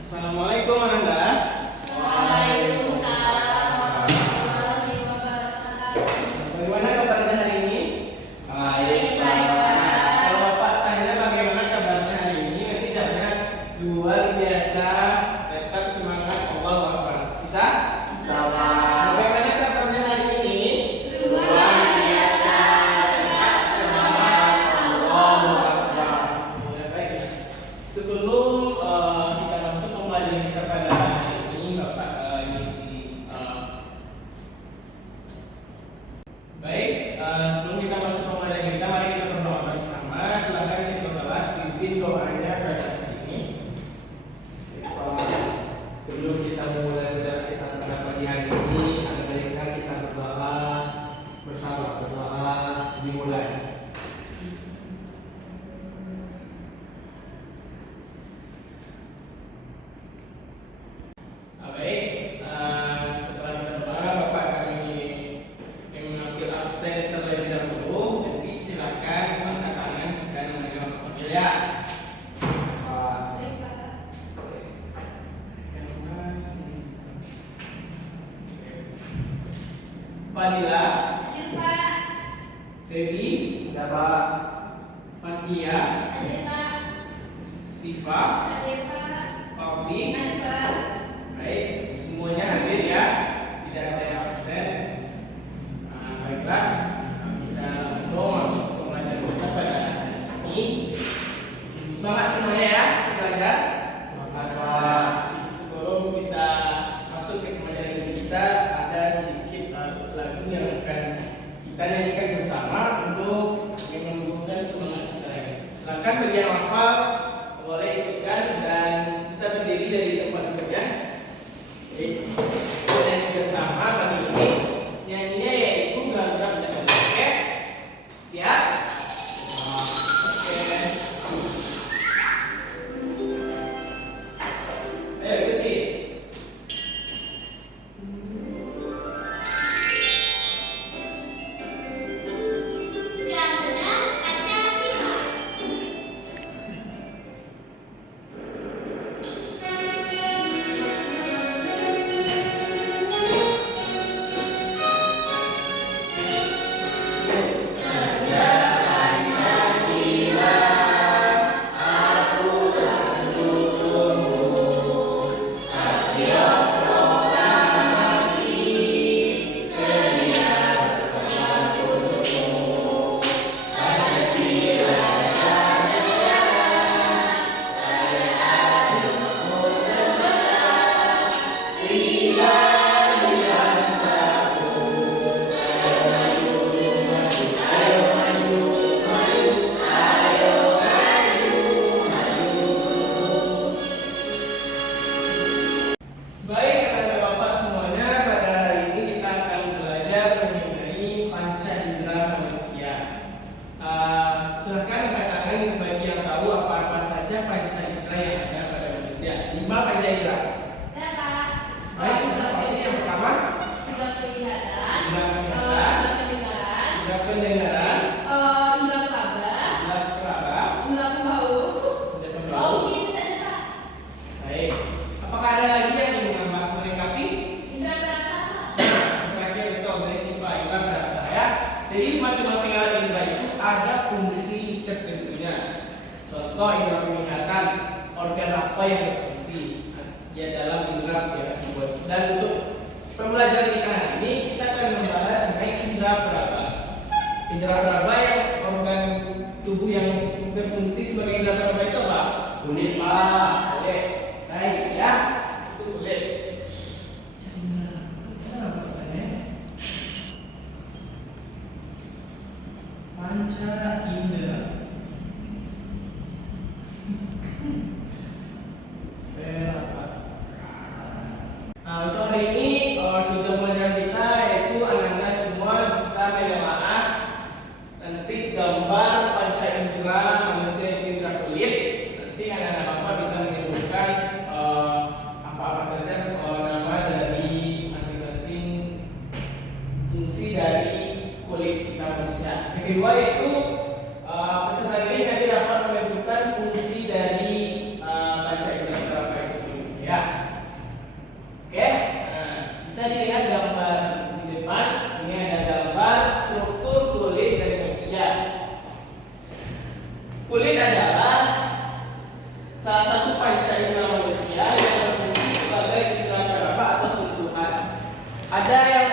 Assalamualaikum Ananda. Waalaikumsalam warahmatullahi wabarakatuh. Bagaimana kabarnya hari ini? Baik, Pak. Kalau Bapak tanya bagaimana kabarnya hari ini, nanti jawabnya luar biasa, tetap semangat, Allahu Akbar. Bisa? Bisa, Pak. Bagaimana kabarnya hari ini? Luar biasa, tetap semangat, Allahu Akbar. Ya, baik ya. Sebelum kita masuk pembelajaran kita pada hari ini, Bapak ngisi. Baik, sebelum kita masuk pembelajaran kita, mari kita berdoa bersama. Silakan kita kelas pimpin doanya pada hari ini. Sebelum kita memulai pelajaran kita pada pagi hari ini, ada baiknya kita berdoa bersama. Berdoa dimulai. Baik, setelah kita berdoa, Bapak kami yang mengambil absen terlebih dahulu. Jadi silakan angkat tangan jika memegang profil ya. Fadila, Hadir, Pak. Febi, ada Pak. Fatia, Hadir, Pak. Siva, Hadir, Pak. Fauzi. Hadir, Pak. Baik, semuanya hadir ya, tidak ada yang absen. Baiklah, kita langsung masuk ke pembelajaran kita pada hari ini. Semangat semuanya ya, belajar. Semangat Pak. Sebelum kita masuk ke pembelajaran inti kita, ada sedikit lagu yang akan kita nyanyikan bersama untuk yang menumbuhkan semangat kita lagi. Silakan bagi yang hafal boleh ikutkan dan bisa berdiri dari tempat duduknya. Nyanyi bersama kali ini nyanyinya yaitu Garuda Biasa. Oke? Siap? Oke. Ayo ikuti. Garuda Pancasila. Baik, anak-anak Bapak semuanya, pada hari ini kita akan belajar mengenai panca indera manusia. Silakan angkat tangan bagi yang tahu apa-apa saja panca indera yang ada pada manusia. 5 panca indera. Saya, Pak. Baik, siapa sih yang pertama? Indra kelihatan, Indra penglihatan, indra pendengaran, Indra pendengaran, indra peraba, indra peraba, indra pembau. indra Oh, pembau. ini saja, Pak. Baik, apakah ada lagi yang ingin menambah melengkapi? Indra perasa, Pak. Terakhir betul dari Siva indra perasa ya. Jadi masing-masing alat indra itu ada fungsi tertentunya. Contoh indra penglihatan, organ apa yang berfungsi? Ya dalam indra ya tersebut. Dan untuk pembelajaran kita hari ini kita akan membahas mengenai indra peraba. Indra peraba yang organ tubuh yang berfungsi sebagai indra peraba itu apa? Kulit Pak. Kulit. Baik ya. Itu kulit. Apa rasanya? Panca indera. Nah, untuk hari ini tujuan pelajaran kita yaitu anak-anak semua bisa menelaah nanti gambar panca indera manusia indera kulit. Nanti anak-anak kedua yaitu peserta didik nanti dapat menentukan fungsi dari panca indera teraba itu dulu, ya. Oke, bisa dilihat gambar di depan. Ini ada gambar struktur kulit dari manusia. Kulit adalah salah satu panca indera manusia yang berfungsi sebagai indera teraba atau sentuhan. Ada yang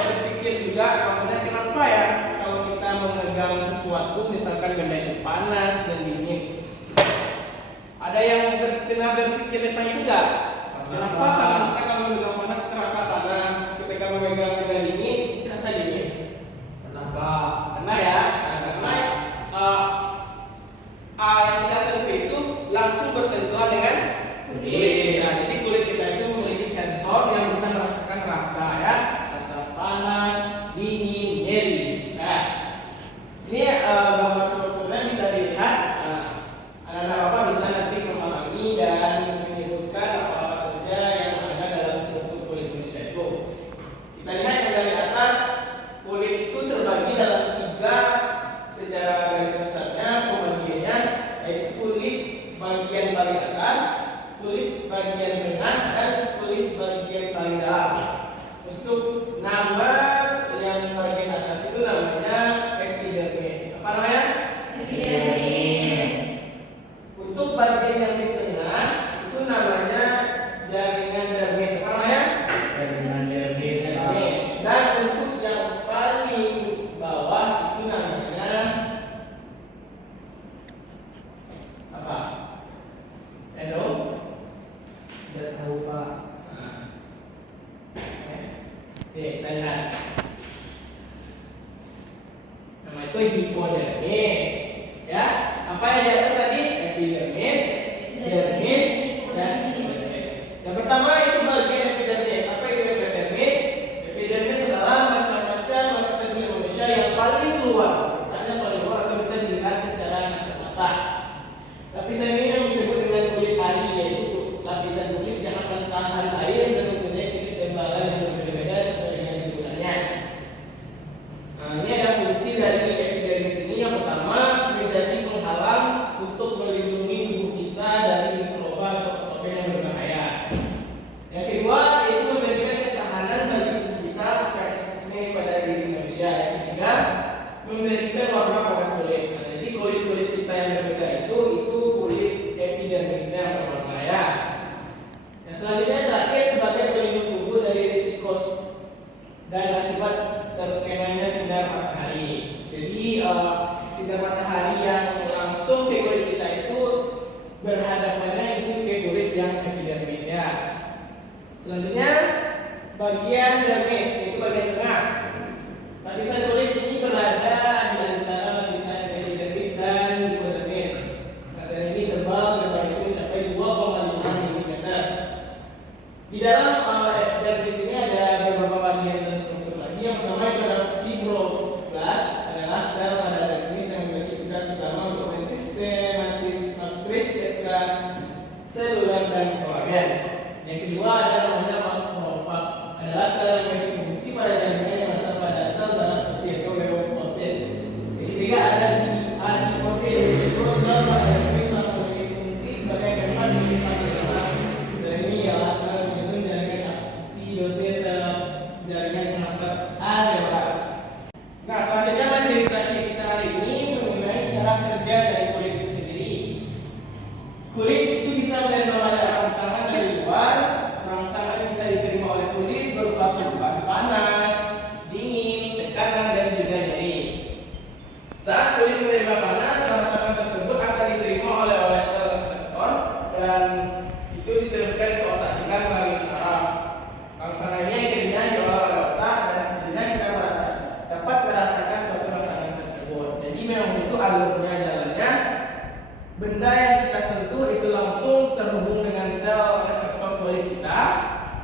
berpikir juga, maksudnya kenapa ya kalau kita memegang sesuatu, misalkan benda itu panas dan dingin. Ada yang pernah berpikir tentang itu enggak? Kenapa kita kalau memegang panas terasa panas, ketika memegang benda dingin terasa dingin? Pernah ya? Karena yang kita sentuh itu langsung bersentuhan dengan kulit. Nah, jadi kulit kita itu memiliki sensor yang bisa merasakan rasa, ya, rasa panas, dingin, nyeri. Nah, ini gambar strukturnya bisa dilihat. Anak-anak Bapak bisa nanti memahami dan menyebutkan apa-apa saja yang ada dalam struktur kulit manusia itu. Kita lihat yang dari atas, kulit itu terbagi dalam 3 secara garis besarnya pembagiannya, yaitu kulit bagian paling atas, kulit bagian tengah, dan kulit bagian paling dalam. Untuk nama yang bagian atas itu namanya epidermis. Apa namanya? Epidermis. Untuk bagian yang di tengah itu namanya jaringan dermis. Apa namanya? Jaringan dermis. Dermis. Dan untuk yang paling bawah itu namanya apa? Edo? Tidak tahu Pak. Kita lihat. Nama itu hipodermis. Ya, apa yang di atas tadi? Epidermis, dermis, dan hipodermis. Yang pertama itu bagian epidermis. Apa itu epidermis? Epidermis adalah macam-macam lapisan kulit manusia yang paling luar. Letaknya paling luar atau bisa dilihat secara kasat mata. Lapisan ini yang disebut dengan kulit ari, yaitu lapisan kulit yang akan tahan air dan mempunyai ketebalan yang berbeda-beda sesuai dengan lingkungannya. Nah, ini ada fungsi dari epidermis ini. Yang pertama, menjadi penghalang untuk melindungi tubuh kita dari mikroba atau patogen yang berbahaya. Yang kedua, yaitu memberikan ketahanan bagi tubuh kita mekanisme pada diri manusia. Yang ketiga, memberikan warna pada kulit. Nah, jadi kulit-kulit kita yang berbeda itu kulit epidermisnya yang berbahaya. Yang selanjutnya terakhir sebagai pelindung tubuh dari risiko dan akibat terkenanya sinar matahari. Jadi sinar matahari yang langsung ke kulit kita itu berhadapannya itu ke kulit yang epidermisnya. Selanjutnya bagian dermis, yaitu bagian tengah. Lapisan kulit ini berada di antara lapisan epidermis dan hipodermis. Lapisan ini tebal itu mencapai 2,5 mm. Di dalam dermis ini ada beberapa bagian dan struktur lagi. Yang pertama itu adalah fibroblast, adalah sel pada dermis yang memiliki tugas utama untuk mensistematis matris ekstraseluler dan kolagen. Yang kedua adalah namanya makrofag, adalah sel yang memiliki fungsi pada jaringan yang berasal pada sel darah putih atau leukosit. Yang ketiga ada di adipoksit, yaitu sel pada dermis yang memiliki fungsi sebagai tempat penyimpanan darah. Sel ini adalah sel yang menyusun jaringan epidosis, jaringan pengantar alveolar. Nah, selanjutnya materi terakhir kita hari ini mengenai cara kerja dari kulit itu sendiri. Kulit itu bisa menerima banyak rangsangan dari luar. Rangsangan bisa diterima oleh kulit berupa suhu panas, dingin, tekanan, dan juga nyeri. Saat kulit menerima panas, rangsangan tersebut akan diterima oleh sel reseptor dan itu diteruskan ke otak kita melalui saraf. Rangsangannya akhirnya diolah oleh otak dan hasilnya kita dapat merasakan suatu rangsangan tersebut. Jadi memang itu alurnya, jalannya. Benda yang kita sentuh itu langsung terhubung dengan sel reseptor kulit kita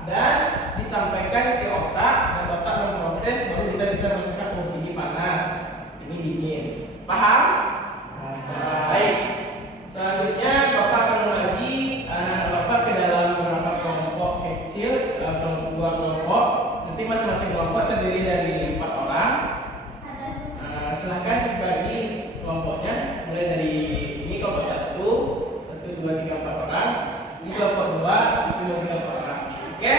dan disampaikan ke otak, dan otak memproses, baru kita bisa merasakan oh ini panas, ini dingin. Paham? Baik. Selanjutnya Bapak akan membagi anak Bapak ke dalam beberapa kelompok kecil, dua kelompok. Nanti masing-masing kelompok terdiri dari 4 orang. silahkan bagi kelompoknya mulai dari ini kelompok 1, 1, 2, 3, 4 orang. Ini kelompok 2, 1, 2, 3, 4 orang. Oke?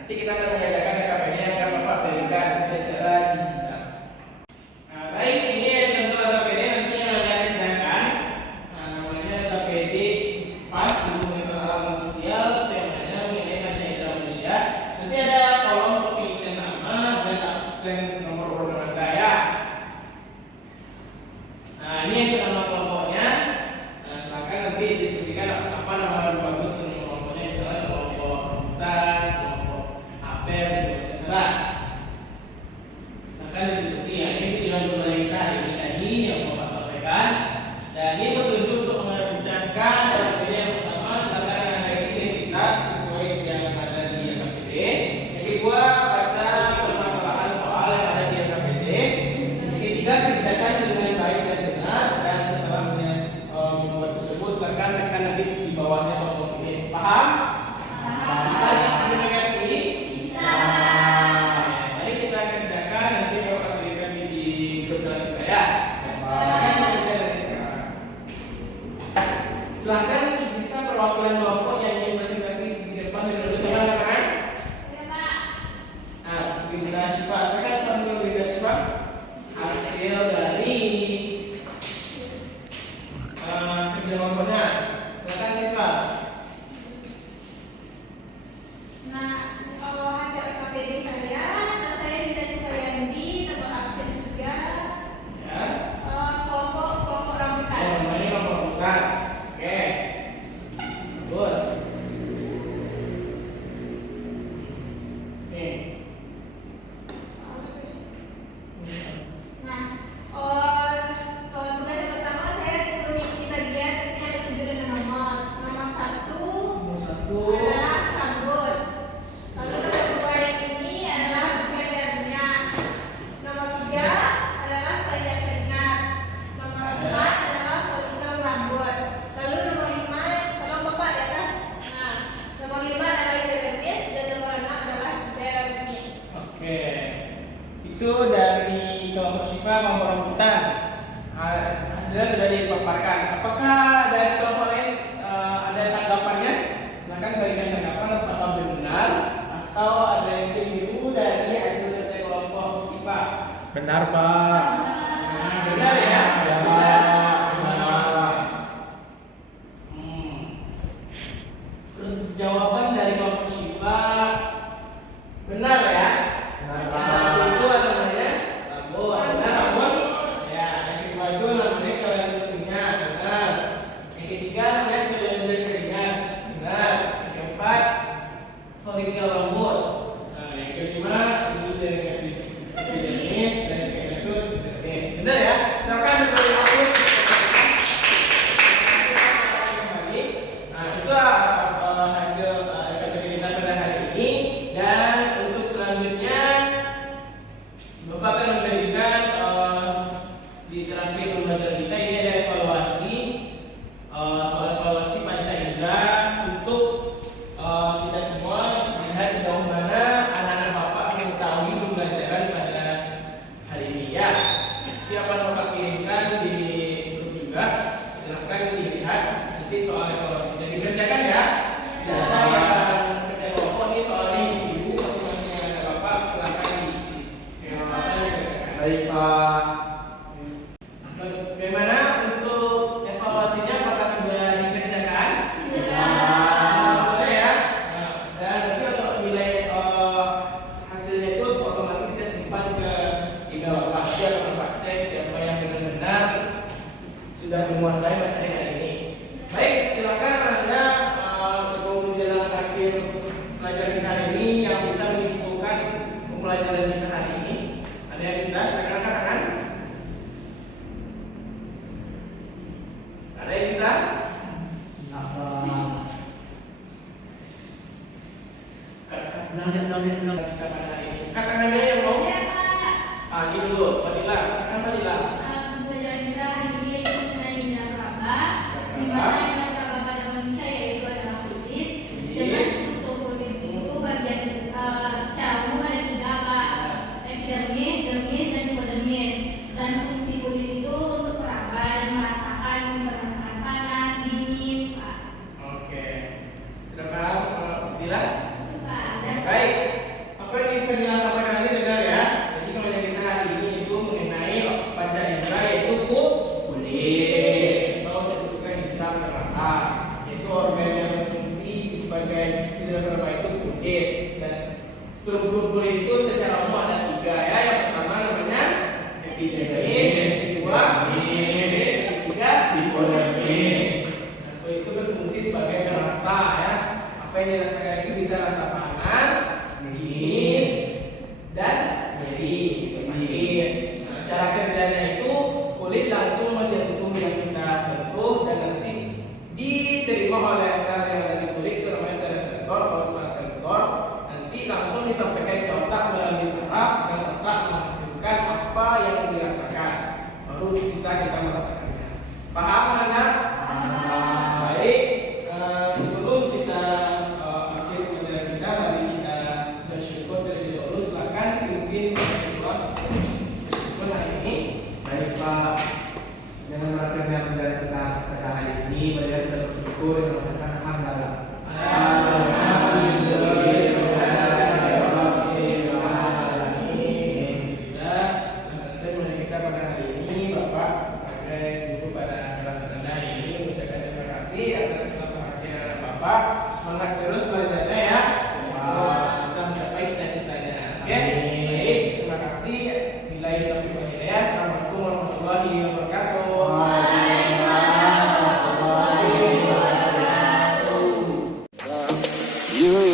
Nanti kita akan mengadakan LKPD yang akan Bapak berikan secara digital. Nah, baik, ini contoh LKPD nanti yang akan dikerjakan. Nah, namanya LKPD PAS, Ilmu Pengetahuan Sosial, temanya mengenai pancasila manusia. Nanti ada kolom untuk pengisian nama dan absen nomor urut Anda ya. Nah, ini untuk nama kelompoknya. Nah, silakan nanti diskusikan apa nama yang bagus untuk nama kelompoknya, misalnya kelompok hutan, kelompok apel, gitu, terserah. Silakan diskusi ya. Ini tujuan pembelajaran kita hari ini tadi yang Bapak sampaikan. Dan ini petunjuk untuk mengerjakan LKPD yang pertama. Silakan Anda isi identitas sesuai yang ada di LKPD. Yang kedua, baca permasalahan soal yang ada di LKPD. Yang ketiga, kerjakan dengan baik dan benar. Dan setelah membuat tersebut, silakan tekan nanti di bawahnya tombol finish. Paham? Bisa dimengerti? Bisa. Mari kita kerjakan, nanti Bapak berikan di grup kelas kita ya. Silakan bekerja dari sekarang. Silakan bisa perwakilan kelompok yang ingin presentasi di depan dulu sama anak-anak. Nah, Linda Syifa, silakan panggil Linda Syifa. Hasil dari kerja kelompoknya. Silakan Syifa. Nah, kalau hasil LKPD saya tidak Sukayandi, nomor absen 3, Ya. kelompok rambutan. Oh, namanya kelompok bukan. Oke. Terus. Nih. Nah, kalau tugas yang pertama saya disuruh isi bagian ini ada 7 dan nomor. Nomor 1 Nomor 1. adalah rambut. Lalu nomor 2 yang ini adalah pelengkap minyak. Nomor 3 adalah pelengkap keringat. Nomor 4 adalah folikel rambut. Lalu nomor 5, tolong Bapak di atas. Nah, nomor 5 adalah epidermis dan nomor 6 adalah dermis. Oke. Itu dari kelompok Syifa kelompok rambutan. Hasilnya sudah dipaparkan. Apakah dari kelompok lain ada tanggapannya? Silakan berikan tanggapan apakah benar atau ada yang keliru dari hasil dari kelompok Syifa. Benar, Pak. Nah, benar ya? Ya, Benar. Benar. Jawaban dari kelompok Syifa benar ya? Benar, Yang Pak. satu itu namanya rambut. Benar rambut? Ya. Yang kedua itu namanya kelenjar keringat. Benar. Yang ketiga namanya kelenjar keringat. Benar. Yang keempat folikel rambut. Nah, yang kelima ini jaring epidermis dan yang kelima itu dermis. Benar ya? Silakan beri fokus. Kembali. Nah, itulah hasil LKPD kita pada hari ini. Dan untuk selanjutnya Bapak akan memberikan di terakhir pembelajaran kita ini ada evaluasi, soal evaluasi pancasila untuk kita semua melihat sejauh mana anak-anak Bapak mengetahui pembelajaran pada hari ini ya. Nanti akan Bapak kirimkan di grup juga. Silahkan dilihat nanti soal evaluasi dan dikerjakan ya. Tidak ada yang kerja kelompok, ini soalnya ibu masing-masing yang ada Bapak silahkan diisi. Yang Bapak dikerjakan. Baik, Pak. Bagaimana untuk evaluasinya? Apakah sudah dikerjakan? Sudah. Sudah ya. Nah, dan nanti untuk nilai hasilnya itu otomatis kita simpan ke email Bapak. Dia akan Bapak cek siapa yang benar-benar sudah menguasai materi hari ini. Baik, silakan Anda sebelum menjelang akhir pelajaran kita hari ini yang bisa menyimpulkan pembelajaran kita hari ini. Ada yang bisa? Silakan rekan-rekan. Ada yang bisa? Nah, Pak. Katakan hari ini. Katakan ada yang mau? Ya, Pak. Pagi dulu, Fadila. Silakan Fadila. Pembelajaran kita hari ini mengenai indera peraba, di mana indera peraba pada manusia yaitu adalah kulit. Dengan struktur kulit itu bagian secara umum ada 3, Pak. Epidermis, dermis, dan hipodermis. Dan yaitu organ yang berfungsi sebagai di dalam berapa itu kulit. Dan struktur kulit itu secara umum ada 3 ya. Yang pertama namanya epidermis, yang kedua epidermis, yang ketiga hipodermis. Nah, kulit itu berfungsi sebagai perasa ya. Apa yang dirasakan itu bisa rasa panas, dingin, dan nyeri, itu sakit. Nah, cara kerjanya itu kulit langsung menyentuh yang kita sentuh dan nanti diterima oleh sel yang ada di kulit, itu namanya sel reseptor atau sensor. Nanti langsung disampaikan ke otak melalui saraf dan otak menghasilkan apa yang dirasakan. Baru bisa kita merasakannya. Paham anak? Baik. Sebelum kita akhir pelajaran kita, mari kita bersyukur terlebih dahulu. Silakan pimpin bersyukur hari ini. Baik Pak, dengan melakukan pelajaran kita pada hari ini, mari kita bersyukur dan mengatakan alhamdulillah. Semangat terus belajarnya ya, bisa mencapai cita-citanya. Oke, baik, terima kasih. Billahi taufiq wal hidayah. Assalamualaikum warahmatullahi wabarakatuh. You